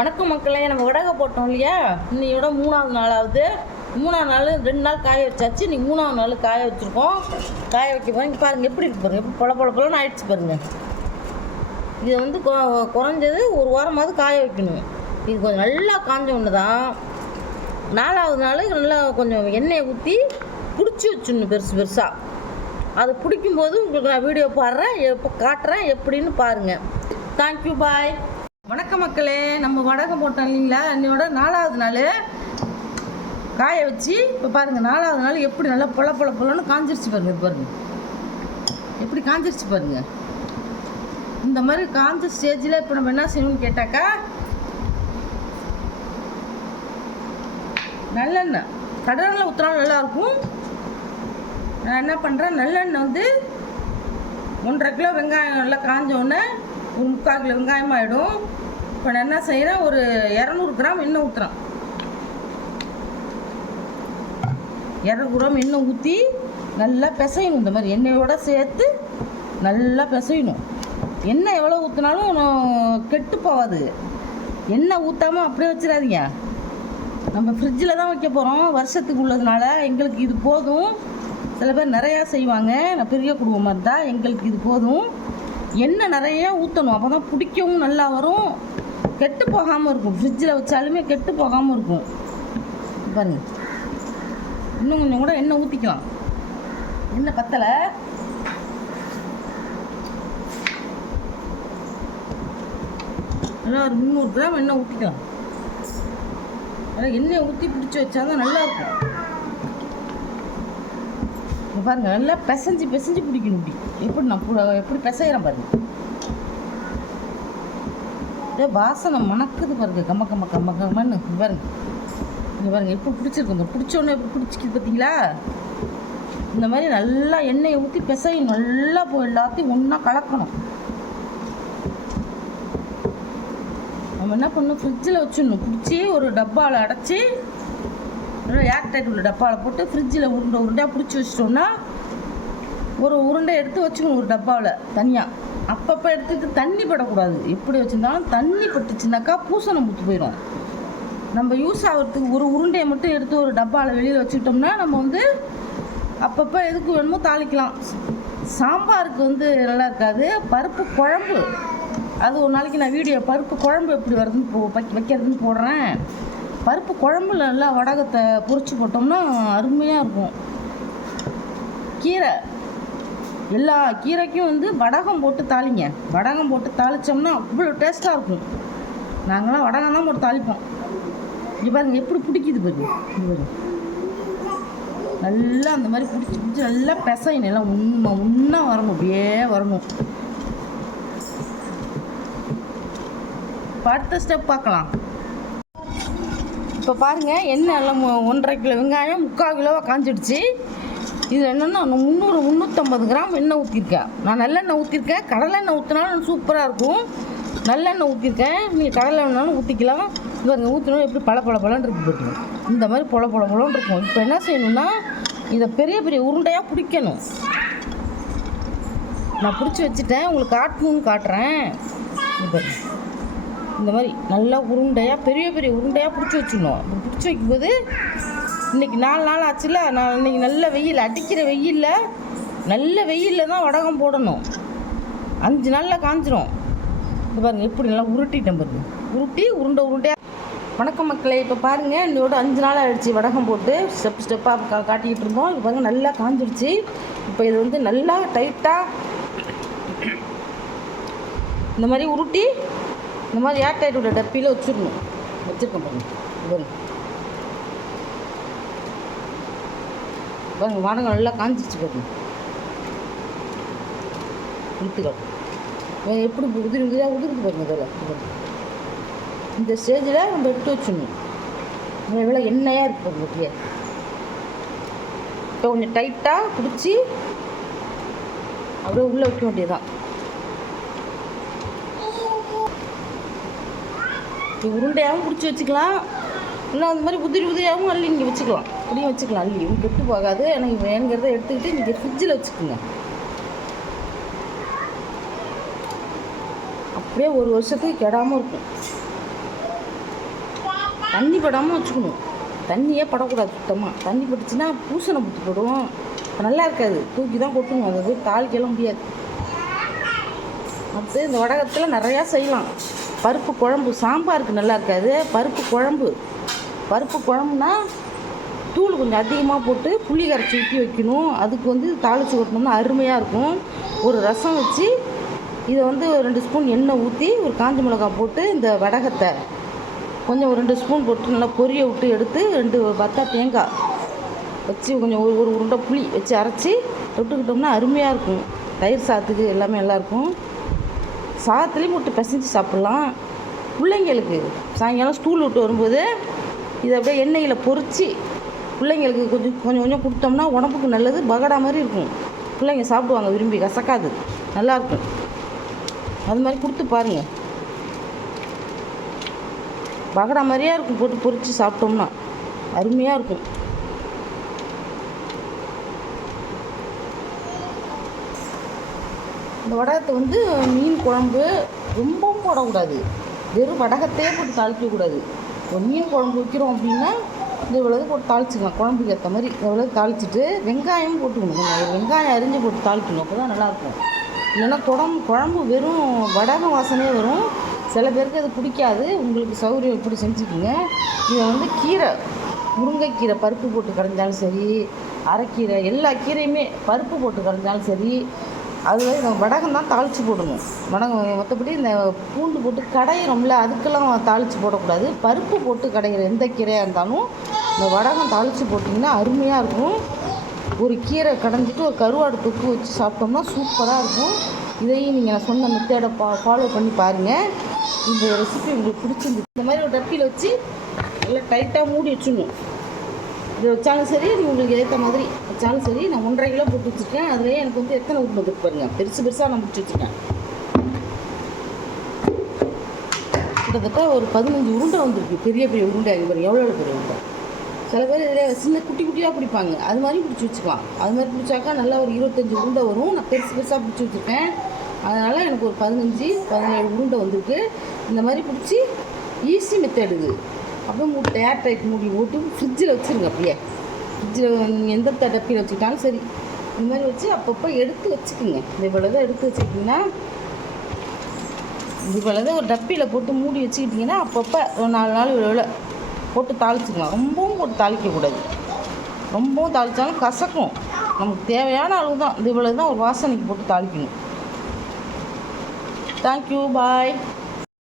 வணக்கம் மக்களே, நம்ம வடகை போட்டோம் இல்லையா? இன்னையோட 3வது நாளாவது. 3ஆவது நாள் 2 நாள் காய வச்சாச்சு. இன்னைக்கு 3ஆவது நாள் காய வச்சுருக்கோம். காய வைக்க போகிறோம். பாருங்கள் எப்படி இருக்கு பாருங்கள், எப்படி பொல ஆயிடுச்சு பாருங்கள். இதை வந்து குறைஞ்சது ஒரு வாரமாவது காய வைக்கணும். இது கொஞ்சம் நல்லா காஞ்ச ஒன்று தான். 4வது நாள் நல்லா கொஞ்சம் எண்ணெயை ஊற்றி பிடிச்சி வச்சிடணும் பெருசாக. அதை பிடிக்கும்போது உங்களுக்கு நான் வீடியோ பாடுறேன், காட்டுறேன் எப்படின்னு பாருங்கள். தேங்க்யூ, பாய். வணக்கம் மக்களே, நம்ம வடகை போட்டோம் இல்லைங்களா? இன்னையோட 4வது நாள் காய வச்சு இப்போ பாருங்கள். 4வது நாள் எப்படி நல்லா பொலன்னு காஞ்சிருச்சு பாருங்கள். இது பாருங்கள் எப்படி காஞ்சிருச்சு பாருங்கள். இந்த மாதிரி காஞ்ச ஸ்டேஜில் இப்போ நம்ம என்ன செய்யணும்னு கேட்டாக்கா, நல்லெண்ணெய் கடலெண்ணெய் ஊற்றினாலும் நல்லாயிருக்கும். நான் என்ன பண்ணுறேன், நல்லெண்ணெய் வந்து 1.5 கிலோ வெங்காயம் நல்லா காஞ்சோடனே 3/4 கிலோ வெங்காயம் ஆகிடும். இப்போ நான் என்ன செய்கிறேன், ஒரு 200 கிராம் எண்ணெய் ஊற்றுறேன். 200 கிராம் எண்ணெய் ஊற்றி நல்லா பிசையணும். இந்த மாதிரி எண்ணெயோடு சேர்த்து நல்லா பிசையணும். எண்ணெய் எவ்வளோ ஊற்றினாலும் கெட்டு போகாது. எண்ணெய் ஊற்றாமல் அப்படியே வச்சிடாதீங்க. நம்ம ஃப்ரிட்ஜில் தான் வைக்க போகிறோம், வருஷத்துக்கு உள்ளதுனால எங்களுக்கு இது போதும். சில பேர் நிறையா செய்வாங்க, நான் பெரிய குடும்பமாக இருந்தால் எங்களுக்கு இது போதும். எண்ணெய் நிறையா ஊற்றணும், அப்போ தான் பிடிக்கவும் நல்லா வரும், கெட்டு போகாமல் இருக்கும். ஃப்ரிட்ஜில் வச்சாலுமே கெட்டு போகாமல் இருக்கும். பாருங்கள், இன்னும் கொஞ்சம் கூட எண்ணெய் ஊற்றிக்கலாம். எண்ணெய் பத்தலை, நல்லா ஒரு 300 கிராம் எண்ணெய் ஊற்றிக்கலாம். அதனால் எண்ணெயை ஊற்றி பிடிச்சி வச்சா தான் நல்லாயிருக்கும். பாருங்கள், நல்லா பிசைஞ்சு பிடிக்கணும். இப்படி எப்படி நான் எப்படி பிசைகிறேன் பாருங்கள். வாசனை மணக்குது பாருங்கள், கம்மன்னு. பாருங்கள், இங்கே பாருங்கள் எப்படி பிடிச்சிருக்கு. பிடிச்சோன்னே எப்படி பிடிச்சிக்கிது பார்த்தீங்களா? இந்த மாதிரி நல்லா எண்ணெயை ஊற்றி பிசையணும். நல்லா எல்லாத்தையும் ஒன்றா கலக்கணும். நம்ம என்ன பண்ணணும், ஃப்ரிட்ஜில் வச்சிடணும். பிடிச்சி ஒரு டப்பாவில் அடைச்சி, ஏர்டைட் உள்ள டப்பாவில் போட்டு ஃப்ரிட்ஜில் உருண்டையாக பிடிச்சி வச்சிட்டோம்னா, ஒரு உருண்டை எடுத்து வச்சுக்கணும் ஒரு டப்பாவில் தனியாக. அப்பப்போ எடுத்துகிட்டு தண்ணி படக்கூடாது. எப்படி வச்சுருந்தாலும் தண்ணி பட்டுச்சுனாக்கா பூசணம் பூத்து போயிடும். நம்ம யூஸ் ஆகிறதுக்கு ஒரு உருண்டையை மட்டும் எடுத்து ஒரு டப்பாவில் வெளியில் வச்சுக்கிட்டோம்னா நம்ம வந்து அப்பப்போ எதுக்கு வேணுமோ தாளிக்கலாம். சாம்பாருக்கு வந்து நல்லா இருக்காது. பருப்பு குழம்பு, அது ஒரு நாளைக்கு நான் வீடியோ பருப்பு குழம்பு எப்படி வருதுன்னு வைக்கிறதுன்னு போடுறேன். பருப்பு குழம்புல நல்லா வடகத்தை பொரிச்சு போட்டோம்னா அருமையாக இருக்கும். கீரை, எல்லா கீரைக்கும் வந்து வடகம் போட்டு தாளிங்க. வடகம் போட்டு தாளித்தோம்னா அவ்வளோ டேஸ்ட்டாக இருக்கும். நாங்களாம் வடகம் தான் போட்டு தாளிப்போம். இங்கே பாருங்கள் எப்படி பிடிக்குது பாருங்க. நல்லா அந்த மாதிரி பிடிச்சி நல்லா பிசையணும். எல்லாம் உண்ணா வரணும், அப்படியே வரணும். இப்போ அடுத்த ஸ்டெப் பார்க்கலாம். இப்போ பாருங்கள், எண்ணெய் எல்லாம் 1.5 கிலோ வெங்காயம் 3/4 கிலோவாக காஞ்சிடுச்சு. இது என்னென்னா 350 கிராம் எண்ணெய் ஊற்றிருக்கேன். நான் நல்லெண்ணெய் ஊற்றிருக்கேன். கடலெண்ணெய் ஊற்றினாலும் சூப்பராக இருக்கும். நல்லெண்ணெய் ஊற்றிருக்கேன். நீங்கள் கடலை எண்ணெயும் ஊற்றிக்கலாம். இவங்க ஊற்றினா எப்படி பழன்னு இருக்கு பாருங்க. இந்த மாதிரி பொலன்னு இருக்கும். இப்போ என்ன செய்யணும்னா, இதை பெரிய உருண்டையாக பிடிக்கணும். நான் பிடிச்சி வச்சுட்டேன், உங்களுக்கு காட்டுறேன். இந்த மாதிரி நல்லா உருண்டையாக பெரிய உருண்டையாக பிடிச்சி வச்சிடணும். பிடிச்சி வைக்கும்போது இன்றைக்கி 4 நாள் ஆச்சுல, நான் இன்றைக்கி நல்ல வெயில், அடிக்கிற வெயிலில் தான் வடகம் போடணும். 5 நாளில் காஞ்சிரும். இப்போ பாருங்கள் எப்படி நல்லா உருட்டிட்டேன் பாருங்கள். உருட்டி உருண்டையாக. வணக்கம் மக்களே, இப்போ பாருங்கள், இன்னோட 5 நாள் ஆகிடுச்சு வடகம் போட்டு ஸ்டெப்பாக காட்டிக்கிட்டு இருந்தோம். இது பாருங்கள் நல்லா காஞ்சிருச்சு. இப்போ இது வந்து நல்லா டைட்டாக இந்த மாதிரி உருட்டி இந்த மாதிரி ஏர்டைட் உள்ள டப்பியில் வச்சுருக்கேன் பாருங்கள். பாருங்கள் வடகம் நல்லா காஞ்சிச்சு பாருங்கள். உளுத்துக்கள் எப்படி உதிரியாக பாருங்கள். இதில் இந்த ஸ்டேஜில் நம்ம எடுத்து வச்சிடணும். எவ்வளோ எண்ணெயாக இருக்குது பாருங்க. இப்போ கொஞ்சம் டைட்டாக பிடிச்சி அப்படியே உள்ளே வைக்க வேண்டியதுதான். உருண்டையாகவும் பிடிச்சி வச்சுக்கலாம், இல்லை அந்த மாதிரி உதிரியாகவும் அள்ளி இங்கே வச்சுக்கலாம். அப்படியும் வச்சுக்கலாம். அள்ளி கெட்டு போகாது. எனக்கு வேணுங்கிறத எடுத்துக்கிட்டு இங்கே ஃப்ரிட்ஜில் வச்சுக்கோங்க. அப்படியே ஒரு வருஷத்துக்கு கெடாமல் இருக்கும். தண்ணி படாமல் வச்சுக்கணும். தண்ணியே படக்கூடாது சுத்தமாக. தண்ணி பட்டுச்சுன்னா பூசணை புத்து போடும், நல்லா இருக்காது. தூக்கி தான் கொட்டணும். அதை போய் தாளிக்கலாம் முடியாது. அடுத்து இந்த வடகத்தில் நிறையா செய்யலாம். பருப்பு குழம்பு, சாம்பாருக்கு நல்லா இருக்காது. பருப்பு குழம்புனா தூள் கொஞ்சம் அதிகமாக போட்டு புளி கரைச்சி ஊற்றி வைக்கணும். அதுக்கு வந்து தாளித்து கொட்டினோம்னா அருமையாக இருக்கும். ஒரு ரசம் வச்சு இதை வந்து 2 ஸ்பூன் எண்ணெய் ஊற்றி ஒரு காஞ்ச மிளகாய் போட்டு இந்த வடகத்தை கொஞ்சம் ஒரு 2 ஸ்பூன் போட்டு நல்லா பொரிய விட்டு எடுத்து 2 பத்தா தேங்காய் வச்சு கொஞ்சம் ஒரு உருண்டை புளி வச்சு அரைச்சி தொட்டுக்கிட்டோம்னா அருமையாக இருக்கும். தயிர் சாதத்துக்கு எல்லாமே நல்லாயிருக்கும். சாதத்துலேயும் போட்டு பிசைஞ்சு சாப்பிட்லாம். பிள்ளைங்களுக்கு சாயங்காலம் ஸ்கூல் விட்டு வரும்போது இதை அப்படியே எண்ணெயில் பொரித்து பிள்ளைங்களுக்கு கொஞ்சம் கொடுத்தோம்னா உடம்புக்கு நல்லது. பகடா மாதிரி இருக்கும். பிள்ளைங்க சாப்பிடுவாங்க விரும்பி, கசக்காது, நல்லாயிருக்கும். அது மாதிரி கொடுத்து பாருங்கள். பகடா மாதிரியாக இருக்கும். போட்டு பொரித்து சாப்பிட்டோம்னா அருமையாக இருக்கும். இந்த வடகத்தை வந்து மீன் குழம்பு ரொம்பவும் போடக்கூடாது. வெறும் வடகத்தையே போட்டு தாளிக்கக்கூடாது. ஒரு மீன் குழம்பு வைக்கிறோம் அப்படின்னா இந்த இவ்வளவு போட்டு தாளிச்சிக்கலாம். குழம்புக்கு ஏற்ற மாதிரி இவ்வளவு தாளிச்சிட்டு வெங்காயம் போட்டுக்கணும். ஒரு வெங்காயம் அரிஞ்சு போட்டு தாளிக்கணும். அப்போ தான் நல்லாயிருக்கும். இல்லைன்னா குழம்பு வெறும் வடகம் வாசனையே வரும். சில பேருக்கு அது பிடிக்காது. உங்களுக்கு சௌகரியம் இப்படி செஞ்சுக்கோங்க. இதை வந்து கீரை, முருங்கைக்கீரை பருப்பு போட்டு கடைஞ்சாலும் சரி, அரைக்கீரை, எல்லா கீரையுமே பருப்பு போட்டு கடைஞ்சாலும் சரி. அதில் இந்த வடகம் தான் தாளித்து போடணும். வடகம் மற்றபடி இந்த பூண்டு போட்டு கடையிறோம்ல, அதுக்கெல்லாம் தாளித்து போடக்கூடாது. பருப்பு போட்டு கடையிற எந்த கீரையாக இருந்தாலும் இந்த வடகம் தாளித்து போட்டிங்கன்னா அருமையாக இருக்கும். ஒரு கீரை கடைஞ்சிட்டு ஒரு கருவாடு தொக்கு வச்சு சாப்பிட்டோம்னா சூப்பராக இருக்கும். இதையும் நீங்கள் நான் சொன்ன மெத்தேடை ஃபாலோ பண்ணி பாருங்கள். இந்த ரெசிபி உங்களுக்கு பிடிச்சிருந்து இந்த மாதிரி ஒரு டப்பியில் வச்சு நல்லா டைட்டாக மூடி வச்சுடணும். இதை வச்சாலும் சரி, உங்களுக்கு ஏற்ற மாதிரி வச்சாலும் சரி. நான் 1.5 கிலோ போட்டு வச்சுருக்கேன். அதுலேயே எனக்கு வந்து எத்தனை உருண்டை வந்துட்டு பாருங்கள். பெருசாக நான் முடிச்சு வச்சுருக்கேன். கிட்டத்தட்ட ஒரு 15 உருண்டை வந்துருக்கு. பெரிய உருண்டை பாருங்கள், எவ்வளோ பெரிய உருண்டை. சில பேர் இதில் சின்ன குட்டியாக பிடிப்பாங்க. அது மாதிரி பிடிச்சி வச்சுக்கலாம். அது மாதிரி பிடிச்சாக்கா நல்லா ஒரு 25 உருண்டை வரும். நான் பெருசாக பிடிச்சி வச்சுருக்கேன். அதனால் எனக்கு ஒரு 15-17 உருண்டை வந்திருக்கு. இந்த மாதிரி பிடிச்சி ஈஸி மெத்தட் இது. அப்புறம் ஏர் டைட் மூடி போட்டு ஃப்ரிட்ஜில் வச்சுருங்க. அப்படியே ஃப்ரிட்ஜில் நீங்கள் எந்த டப்பியில் வச்சுக்கிட்டாலும் சரி, இந்த மாதிரி வச்சு அப்பப்போ எடுத்து வச்சுக்கோங்க. இந்த இவ்வளோதான் எடுத்து வச்சுக்கிட்டிங்கன்னா, இவ்வளோதான் ஒரு டப்பியில் போட்டு மூடி வச்சுக்கிட்டிங்கன்னா அப்பப்போ ஒரு 4 நாள் இவ்வளோ போட்டு தாளிச்சிக்கலாம். ரொம்பவும் போட்டு தாளிக்கக்கூடாது. ரொம்பவும் தாளித்தாலும் கசக்கும். நமக்கு தேவையான அளவு தான். இது இவ்வளோ தான் ஒரு வாசனைக்கு போட்டு தாளிக்கணும். தேங்க்யூ, பாய்.